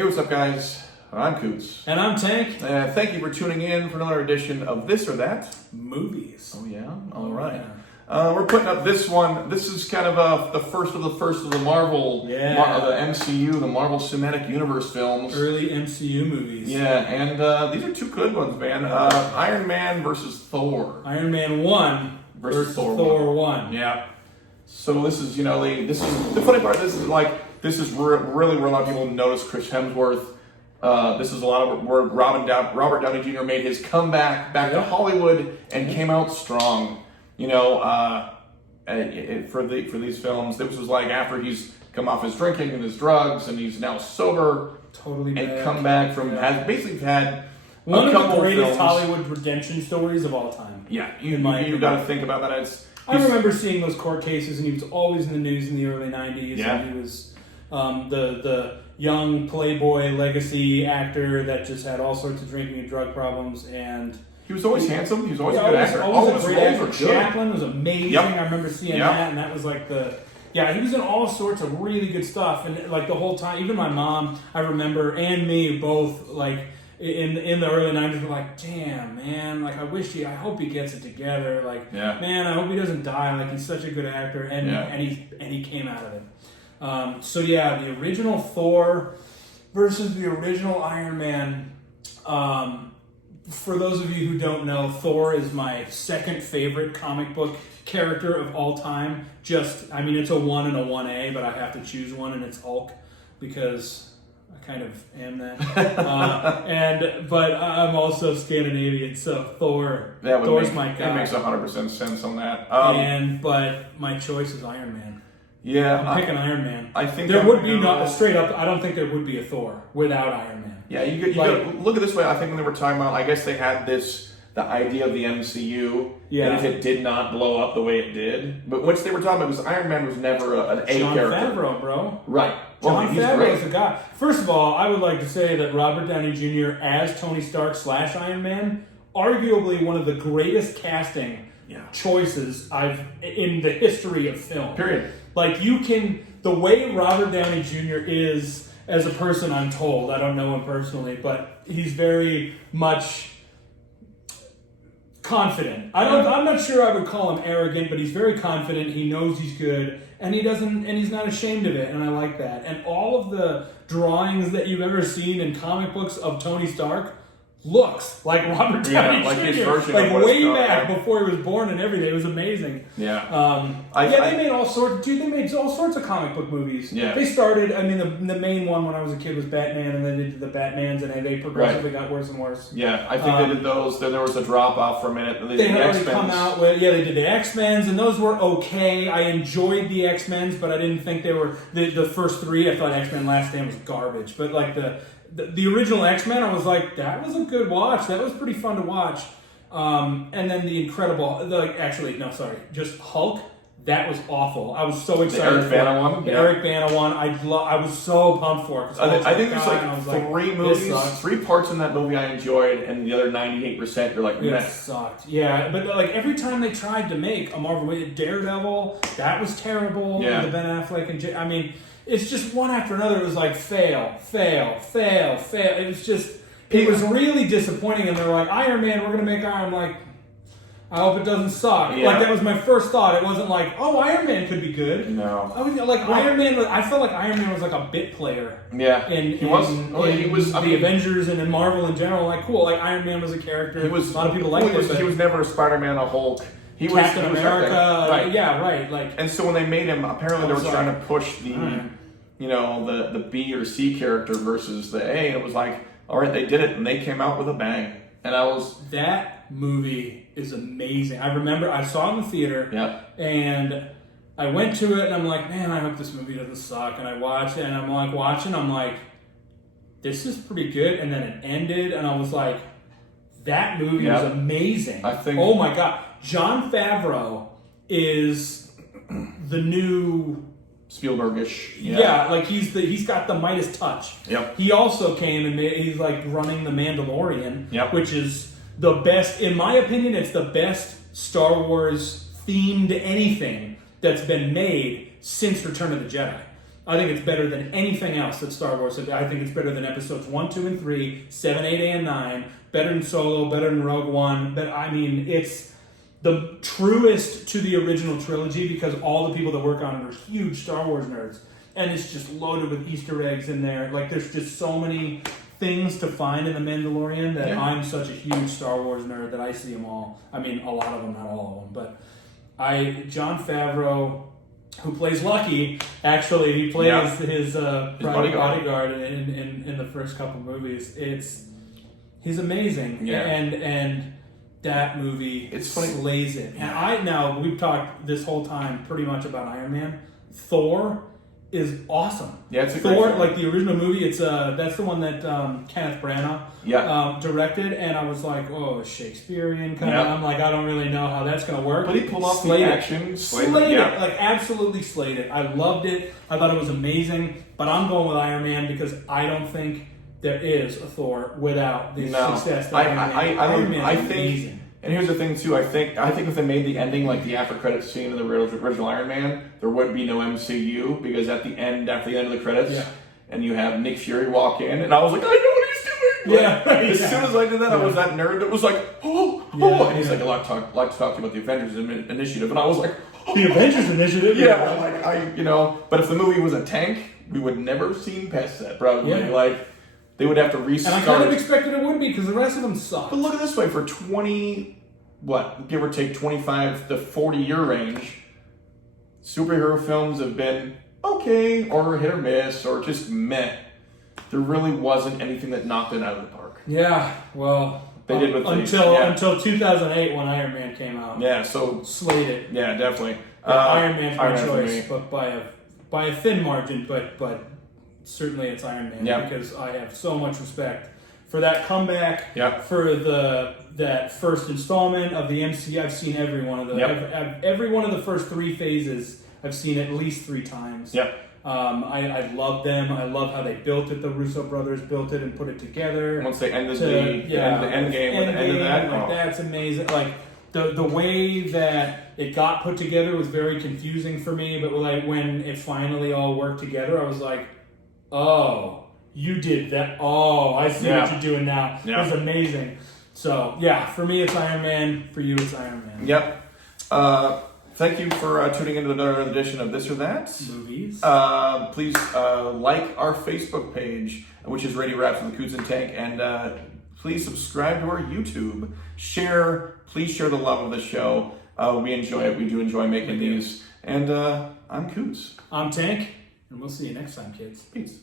Hey, what's up, guys? I'm Coots. And I'm Tank. Thank you for tuning in for another edition of This or That. Movies. Oh, yeah? All right. Yeah. We're putting up this one. This is kind of the first of the Marvel, the MCU, the Marvel Cinematic Universe films. Early MCU movies. Yeah, and these are two good ones, man. Iron Man versus Thor. Iron Man 1 versus Thor 1. Yeah. So this is, the funny part. This is really where a lot of people notice Chris Hemsworth. This is a lot of where Robert Downey Jr. made his comeback back to Hollywood and came out strong. For these films, this was like after he's come off his drinking and his drugs, and he's now sober. Totally. And come back from has basically had one a of couple the greatest films. Hollywood redemption stories of all time. Yeah, you got to think about that. I remember seeing those court cases, and he was always in the news in the early '90s. Yeah. And he was the young Playboy legacy actor that just had all sorts of drinking and drug problems, and he was always handsome. He was always a good actor. Always a great actor. Were good. Chaplin was amazing. Yep. I remember seeing that, and that was like he was in all sorts of really good stuff, and like the whole time, even my mom, I remember, and me both, like in the early '90s, were like, "Damn, man! Like, I hope he gets it together. Like, man, I hope he doesn't die. Like, he's such a good actor, and he came out of it." The original Thor versus the original Iron Man. For those of you who don't know, Thor is my second favorite comic book character of all time. It's a 1 and a 1A, but I have to choose one, and it's Hulk, because I kind of am that. But I'm also Scandinavian, so Thor's my guy. It makes 100% sense on that. But my choice is Iron Man. Yeah, I'm picking Iron Man. I think there would be straight up. I don't think there would be a Thor without Iron Man. Yeah, you gotta look at it this way. I think when they were talking about, I guess they had the idea of the MCU, and if it did not blow up the way it did, but what they were talking about was Iron Man was never an A character. John Favreau, bro. Right. John Favreau is the guy. First of all, I would like to say that Robert Downey Jr. as Tony Stark / Iron Man, arguably one of the greatest casting choices in the history of film. Period. Like, the way Robert Downey Jr. is as a person, I'm told, I don't know him personally, but he's very much confident. I'm not sure I would call him arrogant, but he's very confident. He knows he's good, and he's not ashamed of it, and I like that. And all of the drawings that you've ever seen in comic books of Tony Stark looks like Robert Downey like Jr. his version like of what way back before he was born and everything. It was amazing. Yeah. They made all sorts. Dude, they made all sorts of comic book movies. Yeah. They started. The main one when I was a kid was Batman, and then they did the Batmans, and they progressively got worse and worse. Yeah, I think they did those. Then there was a drop off for a minute. They had already come out with they did the X-Men's, and those were okay. I enjoyed the X-Men's, but I didn't think they were the first three. I thought X-Men Last Stand was garbage, but like the original X-Men, I was like, that was a good watch. That was pretty fun to watch. And then the Incredible, just Hulk. That was awful. I was so excited. The Eric Bana one? The Eric Bana one. I was so pumped for it. I think there's three movies, 3 parts in that movie I enjoyed, and the other 98% you're like, it sucked. Yeah, but like every time they tried to make a Marvel movie, Daredevil, that was terrible. Yeah. The Ben Affleck and it's just one after another. It was like fail. It was just, it was really disappointing. And they're like, Iron Man, we're going to make Iron. I'm like, I hope it doesn't suck. Yeah. Like, that was my first thought. It wasn't like, Iron Man could be good. No. Iron Man, I felt like Iron Man was like a bit player. Yeah. He was the Avengers and in Marvel in general. Like, cool. Like, Iron Man was a character. A lot of people liked it. He was never a Spider-Man, a Hulk. Captain America. Right. Yeah, right. Like, and so when they made him, apparently they were trying to push the B or C character versus the A, and it was like, all right, they did it, and they came out with a bang. And that movie is amazing. I remember I saw it in the theater, and I went to it, and I'm like, man, I hope this movie doesn't suck. And I watched it, and I'm like watching, I'm like, this is pretty good. And then it ended, and I was like, that movie was amazing. Oh my god, Jon Favreau is the new Spielbergish. Yeah, like he's got the Midas touch. Yep. He also came and he's like running The Mandalorian, which is the best, in my opinion, it's the best Star Wars themed anything that's been made since Return of the Jedi. I think it's better than anything else that Star Wars did. I think it's better than episodes 1, 2, and 3, 7, 8, and 9. Better than Solo, better than Rogue One. But I mean, it's the truest to the original trilogy because all the people that work on it are huge Star Wars nerds. And it's just loaded with Easter eggs in there. Like, there's just so many things to find in The Mandalorian that I'm such a huge Star Wars nerd that I see them all. I mean, a lot of them, not all of them. But Jon Favreau, who plays Lucky, actually, he plays his private bodyguard in the first couple movies. He's amazing. Yeah. And that movie slays it. And we've talked this whole time pretty much about Iron Man. Thor is awesome. Yeah, it's a Thor, great like the original movie. It's that's the one that Kenneth Branagh directed, and I was like, oh, Shakespearean kind of. I'm like, I don't really know how that's gonna work. But he pulled off the action, slayed it, like absolutely slayed it. I loved it. I thought it was amazing. But I'm going with Iron Man because I don't think there is a Thor without the success that Iron Man is amazing. And here's the thing too. I think if they made the ending like the after credits scene of the original Iron Man, there would be no MCU because after the end of the credits, and you have Nick Fury walk in, and I was like, I know what he's doing. As soon as I did that, I was that nerd that was like, and he's like, I'd like to talk to you about the Avengers Initiative, and I was like, the Avengers Initiative. But if the movie was a tank, we would never have seen past that. Probably they would have to restart. And I kind of expected it would be because the rest of them suck. But look at it this way: for give or take 25 to 40 year range, superhero films have been okay or hit or miss or just meh. There really wasn't anything that knocked it out of the park. Yeah, well, they did with until 2008 when Iron Man came out. Yeah, so slayed it. Yeah, definitely. Iron Man's my choice, but by a thin margin, but certainly it's Iron Man because I have so much respect for that comeback, for that first installment of the MCU. I've seen every one of them. Every one of the first 3 phases I've seen at least 3 times. I love them. I love how they built it. The Russo brothers built it and put it together. Once they ended the end game with the end of that. That's amazing. Like the way that it got put together was very confusing for me, but like when it finally all worked together, I was like, oh, you did that. Oh, I see what you're doing now. It was amazing. So, for me, it's Iron Man. For you, it's Iron Man. Yep. Thank you for tuning into another edition of This or That. Movies. Please like our Facebook page, which is Radio Raps with the Coots and Tank, and please subscribe to our YouTube. Please share the love of the show. We enjoy it. We do enjoy making these. And I'm Coots. I'm Tank, and we'll see you next time, kids. Peace.